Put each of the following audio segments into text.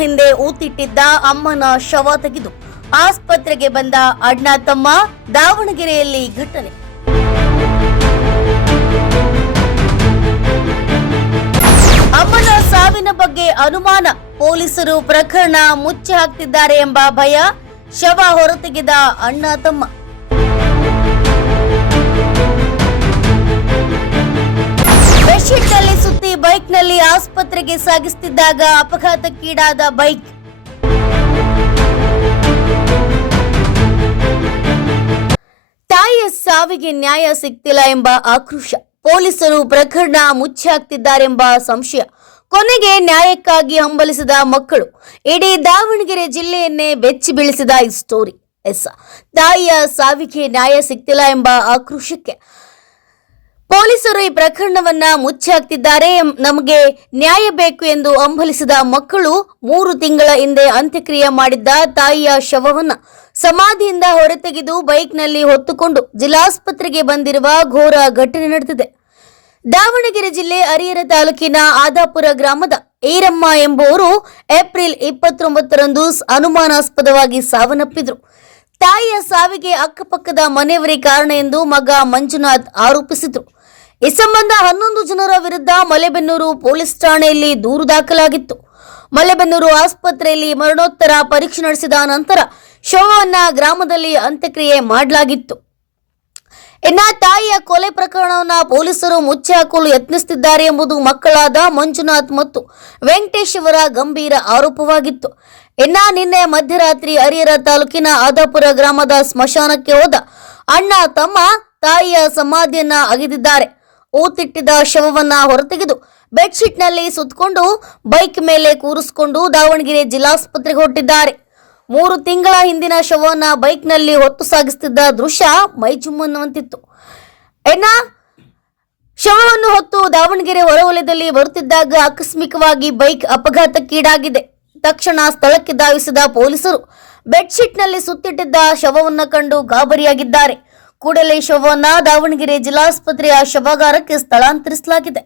ಹಿಂದೆ ಊತಿಟ್ಟಿದ್ದ ಅಮ್ಮನ ಶವ ತೆಗೆದು ಆಸ್ಪತ್ರೆಗೆ ಬಂದ ಅಣ್ಣ ತಮ್ಮ. ದಾವಣಗೆರೆಯಲ್ಲಿ ಘಟನೆ. ಅಮ್ಮನ ಸಾವಿನ ಬಗ್ಗೆ ಅನುಮಾನ, ಪೊಲೀಸರು ಪ್ರಕರಣ ಮುಚ್ಚಿ ಹಾಕ್ತಿದ್ದಾರೆ ಎಂಬ ಭಯ. ಶವ ಹೊರತೆಗೆದ ಅಣ್ಣ ತಮ್ಮ. ಬೆಡ್ಶೀಟ್ನಲ್ಲಿ ಸುತ್ತಿ ಬೈಕ್ನಲ್ಲಿ ಆಸ್ಪತ್ರೆಗೆ ಸಾಗಿಸುತ್ತಿದ್ದಾಗ ಅಪಘಾತಕ್ಕೀಡಾದ ಬೈಕ್. ತಾಯಿಯ ಸಾವಿಗೆ ನ್ಯಾಯ ಸಿಗ್ತಿಲ್ಲ ಎಂಬ ಆಕ್ರೋಶ, ಪೊಲೀಸರು ಪ್ರಕರಣ ಮುಚ್ಚಿ ಹಾಕ್ತಿದ್ದಾರೆಂಬ ಸಂಶಯ, ಕೊನೆಗೆ ನ್ಯಾಯಕ್ಕಾಗಿ ಹಂಬಲಿಸಿದ ಮಕ್ಕಳು. ಇಡೀ ದಾವಣಗೆರೆ ಜಿಲ್ಲೆಯನ್ನೇ ಬೆಚ್ಚಿ ಬೀಳಿಸಿದ ಈ ಸ್ಟೋರಿ. ತಾಯಿಯ ಸಾವಿಗೆ ನ್ಯಾಯ ಸಿಗ್ತಿಲ್ಲ ಎಂಬ ಆಕ್ರೋಶಕ್ಕೆ ಪೊಲೀಸರು ಈ ಪ್ರಕರಣವನ್ನ ಮುಚ್ಚಿ ಹಾಕ್ತಿದ್ದಾರೆ. ನಮಗೆ ನ್ಯಾಯ ಬೇಕು ಎಂದು ಹಂಬಲಿಸಿದ ಮಕ್ಕಳು 3 ತಿಂಗಳ ಹಿಂದೆ ಅಂತ್ಯಕ್ರಿಯೆ ಮಾಡಿದ್ದ ತಾಯಿಯ ಶವವನ್ನ ಸಮಾಧಿಯಿಂದ ಹೊರತೆಗೆದು ಬೈಕ್ನಲ್ಲಿ ಹೊತ್ತುಕೊಂಡು ಜಿಲ್ಲಾಸ್ಪತ್ರೆಗೆ ಬಂದಿರುವ ಘೋರ ಘಟನೆ ನಡೆದಿದೆ. ದಾವಣಗೆರೆ ಜಿಲ್ಲೆ ಹರಿಹರ ತಾಲೂಕಿನ ಆದಾಪುರ ಗ್ರಾಮದ ಈರಮ್ಮ ಎಂಬುವರು ಏಪ್ರಿಲ್ 29ರಂದು ಅನುಮಾನಾಸ್ಪದವಾಗಿ ಸಾವನ್ನಪ್ಪಿದ್ರು. ತಾಯಿಯ ಸಾವಿಗೆ ಅಕ್ಕಪಕ್ಕದ ಮನೆಯವರೇ ಕಾರಣ ಎಂದು ಮಗ ಮಂಜುನಾಥ್ ಆರೋಪಿಸಿದ್ರು. ಈ ಸಂಬಂಧ 11 ಜನರ ವಿರುದ್ಧ ಮಲೆಬೆನ್ನೂರು ಪೊಲೀಸ್ ಠಾಣೆಯಲ್ಲಿ ದೂರು ದಾಖಲಾಗಿತ್ತು. ಮಲೆಬೆನ್ನೂರು ಆಸ್ಪತ್ರೆಯಲ್ಲಿ ಮರಣೋತ್ತರ ಪರೀಕ್ಷೆ ನಡೆಸಿದ ನಂತರ ಶವವನ್ನ ಗ್ರಾಮದಲ್ಲಿ ಅಂತ್ಯಕ್ರಿಯೆ ಮಾಡಲಾಗಿತ್ತು. ಇನ್ನು ತಾಯಿಯ ಕೊಲೆ ಪ್ರಕರಣವನ್ನು ಪೊಲೀಸರು ಮುಚ್ಚಿ ಹಾಕಲು ಯತ್ನಿಸುತ್ತಿದ್ದಾರೆ ಎಂಬುದು ಮಕ್ಕಳಾದ ಮಂಜುನಾಥ್ ಮತ್ತು ವೆಂಕಟೇಶ್ ಅವರ ಗಂಭೀರ ಆರೋಪವಾಗಿತ್ತು. ನಿನ್ನೆ ಮಧ್ಯರಾತ್ರಿ ಹರಿಹರ ತಾಲೂಕಿನ ಆದಾಪುರ ಗ್ರಾಮದ ಸ್ಮಶಾನಕ್ಕೆ ಹೋದ ಅಣ್ಣ ತಮ್ಮ ತಾಯಿಯ ಸಮಾಧಿಯನ್ನ ಅಗೆದಿದ್ದಾರೆ. ಊತಿಟ್ಟಿದ್ದ ಶವವನ್ನ ಹೊರತೆಗೆದು ಬೆಡ್ಶೀಟ್ನಲ್ಲಿ ಸುತ್ತಕೊಂಡು ಬೈಕ್ ಮೇಲೆ ಕೂರಿಸಿಕೊಂಡು ದಾವಣಗೆರೆ ಜಿಲ್ಲಾಸ್ಪತ್ರೆಗೆ ಹೊರಟಿದ್ದಾರೆ. 3 ತಿಂಗಳ ಹಿಂದಿನ ಶವವನ್ನ ಬೈಕ್ನಲ್ಲಿ ಹೊತ್ತು ಸಾಗಿಸುತ್ತಿದ್ದ ದೃಶ್ಯ ಮೈಜುಮ್ಮನ್ನುವಂತಿತ್ತು. ಶವವನ್ನು ಹೊತ್ತು ದಾವಣಗೆರೆ ಹೊರವಲಯದಲ್ಲಿ ಬರುತ್ತಿದ್ದಾಗ ಆಕಸ್ಮಿಕವಾಗಿ ಬೈಕ್ ಅಪಘಾತಕ್ಕೀಡಾಗಿದೆ. ತಕ್ಷಣ ಸ್ಥಳಕ್ಕೆ ಧಾವಿಸಿದ ಪೊಲೀಸರು ಬೆಡ್ಶೀಟ್ನಲ್ಲಿ ಸುತ್ತಿಟ್ಟಿದ್ದ ಶವವನ್ನ ಕಂಡು ಗಾಬರಿಯಾಗಿದ್ದಾರೆ. ಕೂಡಲೇ ಶವವನ್ನ ದಾವಣಗೆರೆ ಜಿಲ್ಲಾಸ್ಪತ್ರೆಯ ಶವಾಗಾರಕ್ಕೆ ಸ್ಥಳಾಂತರಿಸಲಾಗಿದೆ.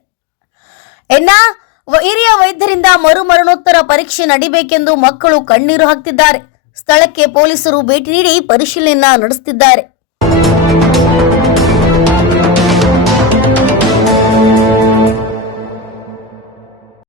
ಹಿರಿಯ ವೈದ್ಯರಿಂದ ಮರಣೋತ್ತರ ಪರೀಕ್ಷೆ ನಡೆಯಬೇಕೆಂದು ಮಕ್ಕಳು ಕಣ್ಣೀರು ಹಾಕ್ತಿದ್ದಾರೆ. ಸ್ಥಳಕ್ಕೆ ಪೊಲೀಸರು ಭೇಟಿ ನೀಡಿ ಪರಿಶೀಲನೆ ನಡೆಸುತ್ತಿದ್ದಾರೆ.